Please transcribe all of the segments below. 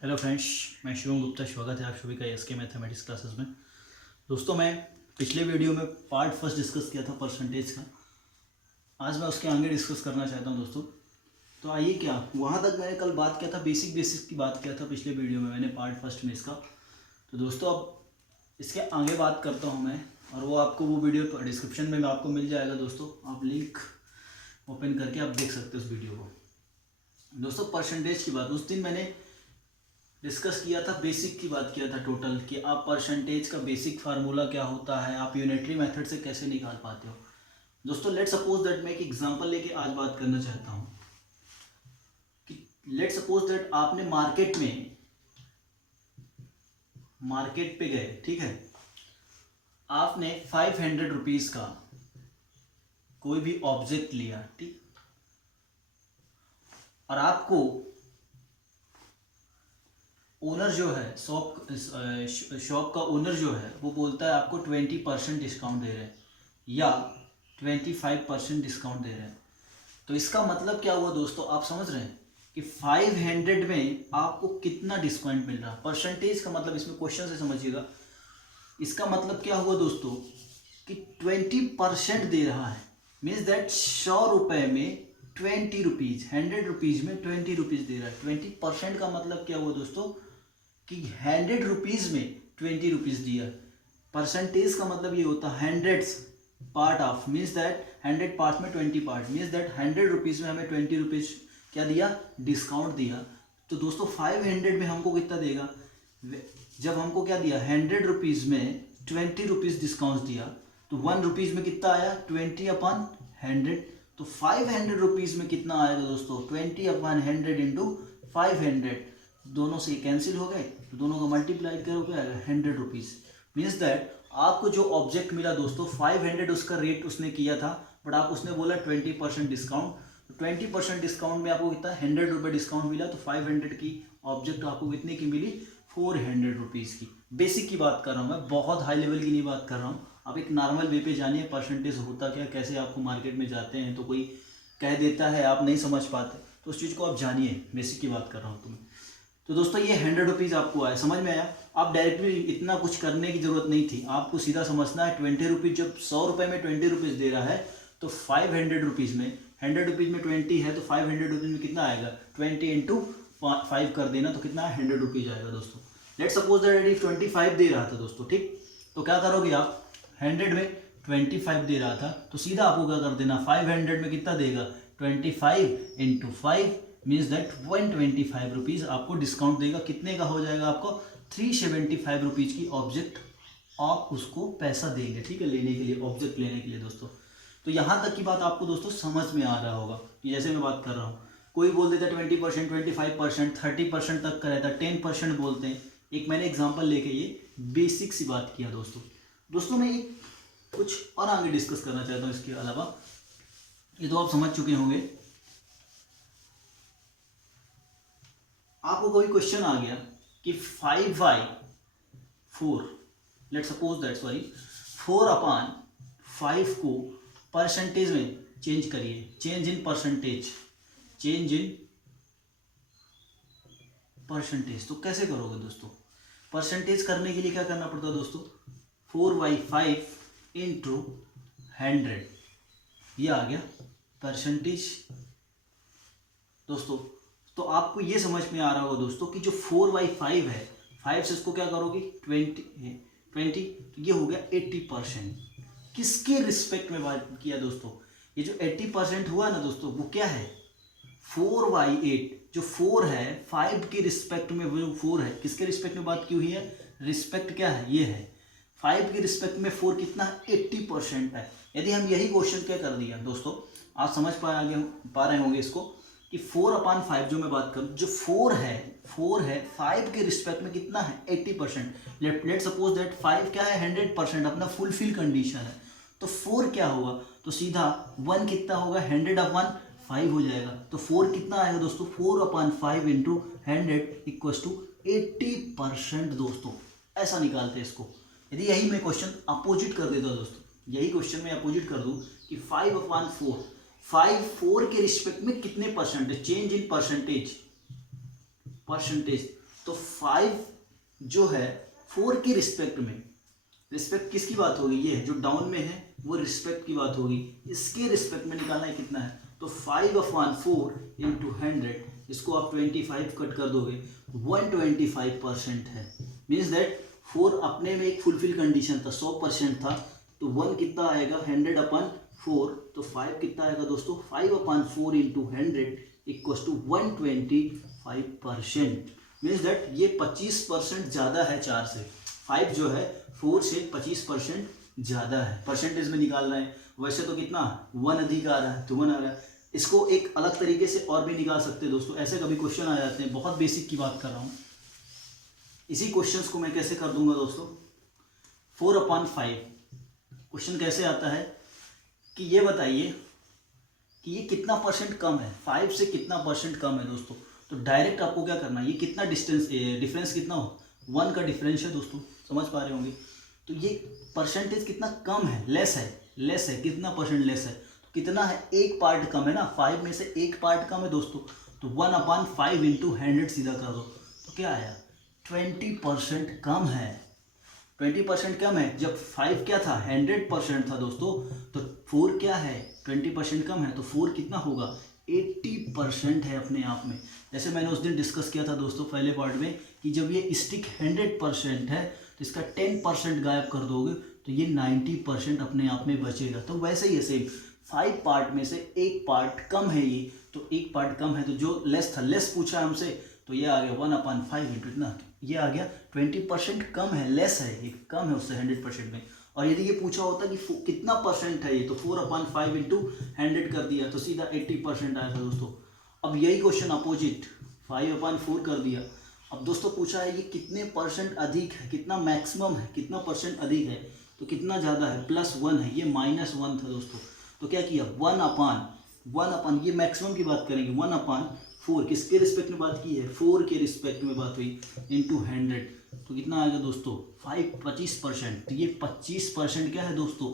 Hello friends, मैं शिवम गुप्ता। स्वागत है आप सभी का एसके मैथमेटिक्स क्लासेस में। दोस्तों, मैं पिछले वीडियो में पार्ट फर्स्ट डिस्कस किया था परसेंटेज का। आज मैं उसके आगे डिस्कस करना चाहता हूं दोस्तों। तो आइए, क्या वहां तक मैंने कल बात किया था, बेसिक की बात किया था पिछले वीडियो में मैंने पार्ट फर्स्ट में इसका। तो दोस्तों, अब इसके आगे बात करता हूँ मैं, और वो आपको वो वीडियो डिस्क्रिप्शन में आपको मिल जाएगा दोस्तों। आप लिंक ओपन करके आप देख सकते हो उस वीडियो को। दोस्तों, परसेंटेज की बात उस दिन मैंने डिस्कस किया था, बेसिक की बात किया था टोटल, कि आप परसेंटेज का बेसिक फार्मूला क्या होता है, आप यूनिटरी मेथड से कैसे निकाल पाते हो। दोस्तों, लेट सपोज दैट मैं एक एग्जांपल लेके आज बात करना चाहता हूँ कि लेट सपोज दैट आपने मार्केट पे गए, ठीक है। आपने 500 रुपीज का कोई भी ऑब्जेक्ट लिया, ठीक, और आपको ओनर जो है शॉप का ओनर जो है वो बोलता है आपको 20% डिस्काउंट दे रहे हैं या 25% डिस्काउंट दे रहे हैं। तो इसका मतलब क्या हुआ दोस्तों, आप समझ रहे हैं कि 500 में आपको कितना डिस्काउंट मिल रहा है। परसेंटेज का मतलब, इसमें क्वेश्चन से समझिएगा, इसका मतलब क्या हुआ दोस्तों कि 20% दे रहा है। मीन्स दैट 100 रुपये में 20 रुपीज़, 100 रुपीज़ में 20 रुपीज़ दे रहा है। 20% का मतलब क्या हुआ दोस्तों कि 100 रुपीज़ में 20 रुपीज़ दिया। परसेंटेज का मतलब ये होता है 100 part of, means that 100 part में 20 पार्ट, मीन्स दैट 100 रुपीज़ में हमें 20 रुपीज़ क्या दिया, डिस्काउंट दिया। तो दोस्तों 500 में हमको कितना देगा, जब हमको क्या दिया 100 रुपीज़ में 20 रुपीज़ डिस्काउंट दिया, तो 1 रुपीज़ में कितना आया 20/100। तो 500 रुपीज़ में कितना आएगा दोस्तों 20/100 इंटू 500, दोनों से कैंसिल हो गए, तो दोनों का मल्टीप्लाई करो क्या आएगा 100 रुपीज़। मीन्स दैट आपको जो ऑब्जेक्ट मिला दोस्तों 500 उसका रेट उसने किया था, बट आप उसने बोला 20% डिस्काउंट। तो 20% डिस्काउंट में आपको कितना 100 रुपये डिस्काउंट मिला, तो 500 की ऑब्जेक्ट आपको कितने की मिली 400 रुपीज़ की। बेसिक की बात कर रहा हूँ मैं, बहुत हाई लेवल की नहीं बात कर रहा हूँ। आप एक नॉर्मल वे पे जानिए परसेंटेज होता क्या, कैसे आपको मार्केट में जाते हैं तो कोई कह देता है आप नहीं समझ पाते, तो उस चीज़ को आप जानिए। बेसिक की बात कर रहा हूँ तुम्हें। तो दोस्तों ये 100 रुपीज़ आपको आया, समझ में आया। आप डायरेक्टली इतना कुछ करने की ज़रूरत नहीं थी, आपको सीधा समझना है 20 रुपीज़, जब 100 रुपये में 20 रुपीज़ दे रहा है, तो 500 रुपीज़ में 100 रुपीज़ में 20 है, तो 500 रुपीज़ में कितना आएगा 20 इंटू 5 कर देना, तो कितना 100 रुपीज़ आएगा दोस्तों। लेट सपोज दैट 25 दे रहा था दोस्तों, ठीक, तो क्या करोगे आप 100 में 25 दे रहा था, तो सीधा आपको क्या कर देना 500 में कितना देगा 25 इंटू 5, मीन्स दैट 125 रुपीज़ आपको डिस्काउंट देगा। कितने का हो जाएगा आपको 375 रुपीज़ की ऑब्जेक्ट आप उसको पैसा देंगे, ठीक है, लेने के लिए, ऑब्जेक्ट लेने के लिए दोस्तों। तो यहाँ तक की बात आपको दोस्तों समझ में आ रहा होगा कि जैसे मैं बात कर रहा हूँ, कोई बोल देता है 20%, 25%, 30% तक का रहता है, 10% बोलते हैं। एक मैंने एग्जाम्पल लेके ये बेसिक सी बात किया दोस्तों मैं एक कुछ और आगे डिस्कस करना चाहता हूँ। इसके अलावा ये तो आप समझ चुके होंगे। आपको कोई क्वेश्चन आ गया कि 5/4, लेट सपोज दैट 4/5 को परसेंटेज में चेंज करिए, चेंज इन परसेंटेज। तो कैसे करोगे दोस्तों, परसेंटेज करने के लिए क्या करना पड़ता है दोस्तों 4/5 इंटू 100, ये आ गया परसेंटेज दोस्तों। तो आपको ये समझ में आ रहा होगा दोस्तों कि जो 4/5 है, 5 से इसको क्या करोगे 20, तो ये हो गया 80%। किसके रिस्पेक्ट में बात किया दोस्तों, ये जो 80% हुआ ना दोस्तों, वो क्या है 4/8। जो 4 है 5 के रिस्पेक्ट में, वो जो 4 है किसके रिस्पेक्ट में बात की हुई है, रिस्पेक्ट क्या है, ये है 5 के रिस्पेक्ट में 4 कितना 80% है। यदि हम यही क्वेश्चन क्या कर दिया दोस्तों, आप समझ पा रहे होंगे इसको कि 4/5 जो मैं बात करूँ, जो 4 है 5 के रिस्पेक्ट में कितना है 80%। लेट सपोज दैट 5 क्या है 100% अपना फुलफिल कंडीशन है, तो 4 क्या होगा, तो सीधा 1 कितना होगा 100/5 हो जाएगा। तो 4 कितना आएगा दोस्तों 4/5 इंटू 100 इक्वस टू 80% दोस्तों। ऐसा निकालते हैं इसको। यदि यही मैं क्वेश्चन अपोजिट कर देता दोस्तों, यही क्वेश्चन मैं अपोजिट कर दूं कि 5/4, 4 के रिस्पेक्ट में कितने परसेंटेज, चेंज इन परसेंटेज, तो 5 जो है 4 के रिस्पेक्ट में, रिस्पेक्ट किसकी बात होगी, ये है जो डाउन में है वो रिस्पेक्ट की बात होगी, इसके रिस्पेक्ट में निकालना है कितना है, तो 5/4 इंटू 100, इसको आप 25 कट कर दोगे 125% है। मीन्स दैट 4 अपने में एक फुलफिल कंडीशन था, 100% था, तो 1 कितना आएगा 100/4, तो 5 कितना आएगा दोस्तों 5/4 into 100 equals to 125%। Means that ये 25% ज़्यादा है 4 से, 5 जो है 4 से 25% ज़्यादा है, परसेंटेज में निकालना है। वैसे तो कितना 1 अधिक आ रहा है तो 1 आ रहा है। इसको एक अलग तरीके से और भी निकाल सकते हैं दोस्तों, ऐसे कभी क्वेश्चन आ जाते हैं, बहुत बेसिक की बात कर रहा हूँ। इसी क्वेश्चंस को मैं कैसे कर दूंगा दोस्तों, 4/5 क्वेश्चन कैसे आता है कि ये बताइए कि ये कितना परसेंट कम है, 5 से कितना परसेंट कम है दोस्तों। तो डायरेक्ट आपको क्या करना है, ये कितना डिफरेंस कितना हो, 1 का डिफरेंस है दोस्तों, समझ पा रहे होंगे। तो ये परसेंटेज कितना कम है, लेस है, कितना परसेंट लेस है, तो कितना है, एक पार्ट कम है ना, 5 में से एक पार्ट कम है दोस्तों, तो 1/5 इंटू 100 सीधा कर दो, तो क्या आया 20% कम है, 20% कम है। जब 5 क्या था 100% था दोस्तों, तो 4 क्या है 20% कम है, तो 4 कितना होगा 80% है अपने आप में। जैसे मैंने उस दिन डिस्कस किया था दोस्तों पहले पार्ट में कि जब ये स्टिक 100% है तो इसका 10% गायब कर दोगे तो ये 90% अपने आप में बचेगा। तो वैसे ही है सेम, 5 पार्ट में से एक पार्ट कम है ये, तो एक पार्ट कम है, तो जो लेस था, लेस पूछा हमसे, तो ये आ गया 1/5 इंटू इतना, ये आ गया 20% कम है, लेस है, ये कम है उससे 100% में। और यदि ये पूछा होता कि कितना परसेंट है ये, तो 4/5 इंटू 100 कर दिया तो सीधा 80% आया था दोस्तों। अब यही क्वेश्चन अपोजिट 5/4 कर दिया। अब दोस्तों पूछा है ये कितने परसेंट अधिक है, कितना मैक्सिमम है, कितना परसेंट अधिक है, तो कितना ज़्यादा है, +1 है, ये -1 था दोस्तों। तो क्या किया 1/1, ये मैक्सिमम की बात करेंगे, 1/4 किसके रिस्पेक्ट में बात की है, 4 के रिस्पेक्ट में बात हुई, इंटू 100, तो कितना आ गया दोस्तों 25%। तो ये 25% क्या है दोस्तों,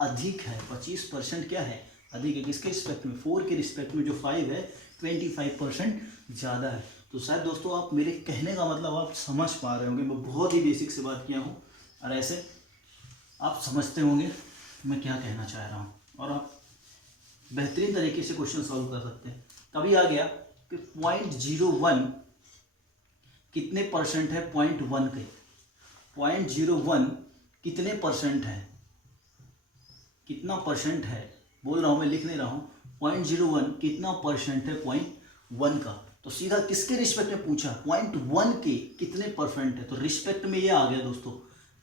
अधिक है, 25% क्या है, अधिक है, किसके रिस्पेक्ट में, 4 के रिस्पेक्ट में, जो 5 है 25% ज़्यादा है। तो शायद दोस्तों आप मेरे कहने का मतलब आप समझ पा रहे होंगे, मैं बहुत ही बेसिक से बात किया हूँ और ऐसे आप समझते होंगे मैं क्या कहना चाह रहा हूँ, और आप बेहतरीन तरीके से क्वेश्चन सॉल्व कर सकते हैं। कभी आ गया कि 0.01 कितने परसेंट है 0.1 के, 0.01 कितने परसेंट है, कितना परसेंट है, बोल रहा हूँ मैं, लिख नहीं रहा हूँ, 0.01 कितना परसेंट है 0.1 का। तो सीधा किसके रिस्पेक्ट में पूछा, 0.1 के कितने परसेंट है, तो रिस्पेक्ट में ये आ गया दोस्तों,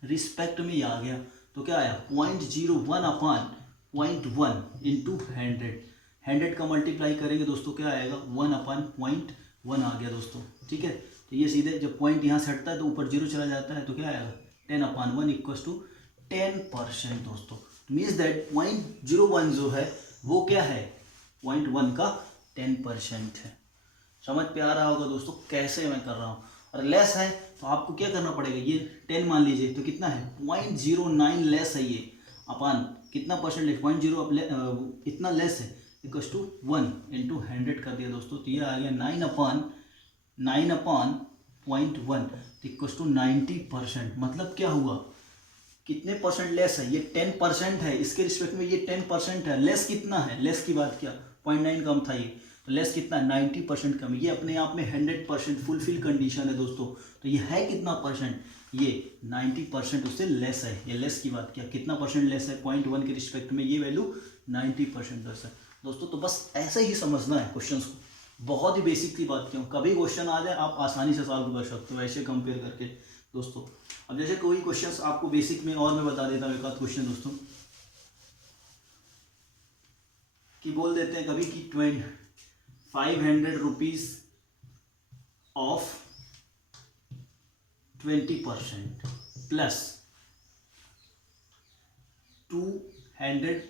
रिस्पेक्ट में ये आ गया, तो क्या आया 0.01/0.1 इंटू 100 का मल्टीप्लाई करेंगे दोस्तों, क्या आएगा 1/0.1 आ गया दोस्तों, ठीक है। तो ये सीधे जब पॉइंट यहाँ से हटता है तो ऊपर 0 चला जाता है, तो क्या आएगा 10/1 इक्वल्स टू 10% दोस्तों। मीन्स दैट 0.01 जो है वो क्या है 0.1 का 10% है। समझ पे आ रहा होगा दोस्तों कैसे मैं कर रहा हूँ। और लेस है तो आपको क्या करना पड़ेगा, ये 10 मान लीजिए तो कितना है 0.09 लेस है ये, अपान कितना परसेंट लेस 0.0 इतना लेस है, इक्वल्स टू 1 इंटू 100 कर दिया दोस्तों, तो ये आ गया 9/0.1 इक्वल्स टू 90%। मतलब क्या हुआ, कितने परसेंट लेस है, ये 10% है, इसके रिस्पेक्ट में ये 10% है, लेस कितना है, लेस की बात किया 0.9 कम था ये, तो लेस कितना 90% कम, ये अपने आप में 100% फुलफिल कंडीशन है दोस्तों। तो ये है कितना परसेंट, ये 90% उससे लेस है, ये लेस की बात किया, कितना परसेंट लेस है 0.1 के रिस्पेक्ट में, ये वैल्यू 90% लेस है दोस्तों। तो बस ऐसे ही समझना है क्वेश्चंस को, बहुत ही बेसिक की बात की हूँ, कभी क्वेश्चन आ जाए आप आसानी से सॉल्व कर सकते हो ऐसे कंपेयर करके दोस्तों। अब जैसे कोई क्वेश्चंस आपको बेसिक में और मैं बता देता हूँ एक आध क्वेश्चन दोस्तों, कि बोल देते हैं कभी कि 500 rupees of 20% plus 200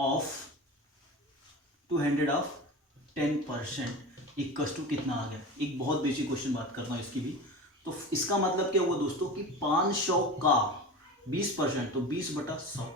of 10% equals to कितना आ गया। एक बहुत बेसिक क्वेश्चन बात करना है इसकी भी। तो इसका मतलब क्या हुआ दोस्तों कि 500 का 20%, तो 20/100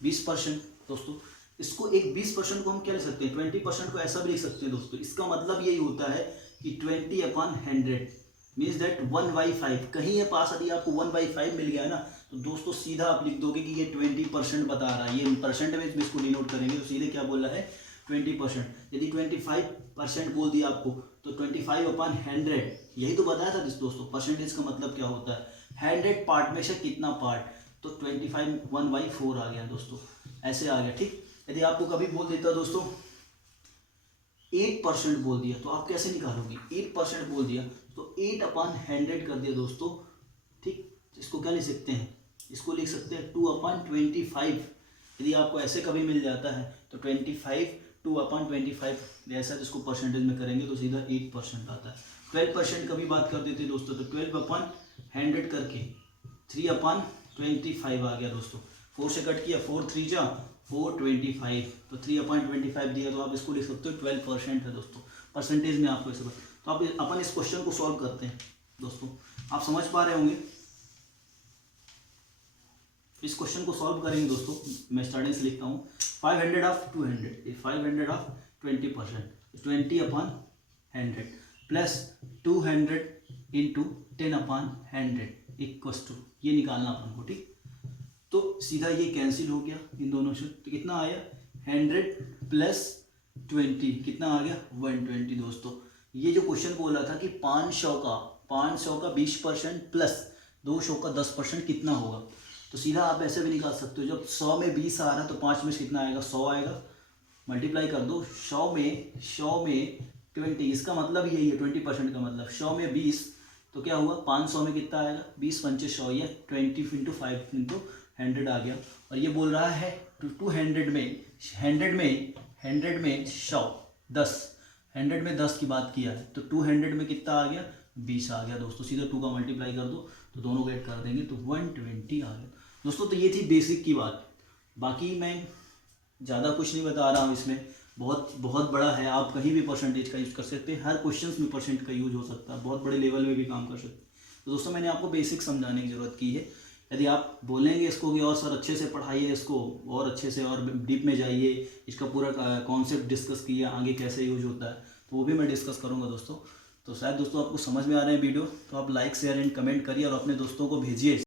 20% दोस्तों। इसको एक 20% को हम क्या लिख सकते हैं, 20% को ऐसा भी लिख सकते हैं दोस्तों। इसका मतलब यही होता है कि 20/100 मीन्स दैट 1/5 कहीं ये पास यदि आपको 1/5 मिल गया ना तो दोस्तों सीधा आप लिख दोगे कि ये 20% बता रहा है। ये परसेंट में इसको डिनोट करेंगे तो सीधे क्या बोल रहा है 20%। यदि 25% बोल दिया आपको तो 25/100 यही तो बताया था दोस्तों। परसेंटेज का मतलब क्या होता है 100 पार्ट में से कितना पार्ट, तो 25 1/4 आ गया दोस्तों, ऐसे आ गया। ठीक, यदि आपको कभी बोल देता दोस्तों 8% बोल दिया तो आप कैसे निकालोगे। 8% बोल दिया तो 8/100 कर दिया दोस्तों। ठीक, इसको क्या लिख सकते हैं, इसको लिख सकते हैं 2/25। यदि आपको ऐसे कभी मिल जाता है तो 25 2/25 ऐसा, जिसको परसेंटेज में करेंगे तो सीधा 8% आता है। 12% कभी बात कर देते दोस्तों तो 12/100 करके 3/25 आ गया दोस्तों। 4 से कट किया, 4 3 जा 425, तो 3/25 दिया तो आप इसको लिख सकते हो 12% है दोस्तों। परसेंटेज में आपको ऐसे तो आप अपन इस क्वेश्चन को सॉल्व करते हैं दोस्तों। आप समझ पा रहे होंगे, इस क्वेश्चन को सॉल्व करेंगे दोस्तों। मैं स्टार्टिंग से लिखता हूँ 500/200, 500/20%, 20/100 प्लस 200 इंटू 10/100 इक्वस टू, ये निकालना अपन को। ठीक, तो सीधा ये कैंसिल हो गया इन दोनों से, तो कितना आया 100 प्लस 20 कितना आ गया 120 दोस्तों। ये जो क्वेश्चन बोला था कि 500 का 20% प्लस 200 का 10% कितना होगा, तो सीधा आप ऐसे भी निकाल सकते हो। जब 100 में 20 आ रहा है तो 5 में से कितना आएगा 100 आएगा, मल्टीप्लाई कर दो 100 में 20, इसका मतलब यही है 20% का मतलब 100 में 20 तो क्या हुआ 500 में कितना आएगा 20 पंचे 100, ये 20 इंटू 5 इंटू 100 आ गया। और ये बोल रहा है 200 में 100 में 100 10 100 में 10 की बात किया है तो 200 में कितना आ गया 20 आ गया दोस्तों। सीधा 2 का मल्टीप्लाई कर दो तो दोनों को ऐड कर देंगे तो 120 आ गया दोस्तों। तो ये थी बेसिक की बात, बाकी मैं ज़्यादा कुछ नहीं बता रहा हूँ इसमें, बहुत बड़ा है। आप कहीं भी परसेंटेज का यूज़ कर सकते हैं, हर क्वेश्चंस में परसेंट का यूज हो सकता है, बहुत बड़े लेवल में भी काम कर सकते हैं। तो दोस्तों मैंने आपको बेसिक समझाने की ज़रूरत की है। यदि आप बोलेंगे इसको कि और सर अच्छे से पढ़ाइए इसको, और अच्छे से और डीप में जाइए, इसका पूरा कॉन्सेप्ट डिस्कस कीजिए आगे कैसे यूज होता है, तो वो भी मैं डिस्कस करूँगा दोस्तों। तो शायद दोस्तों आपको समझ में आ रहे हैं वीडियो, तो आप लाइक शेयर एंड कमेंट करिए और अपने दोस्तों को भेजिए।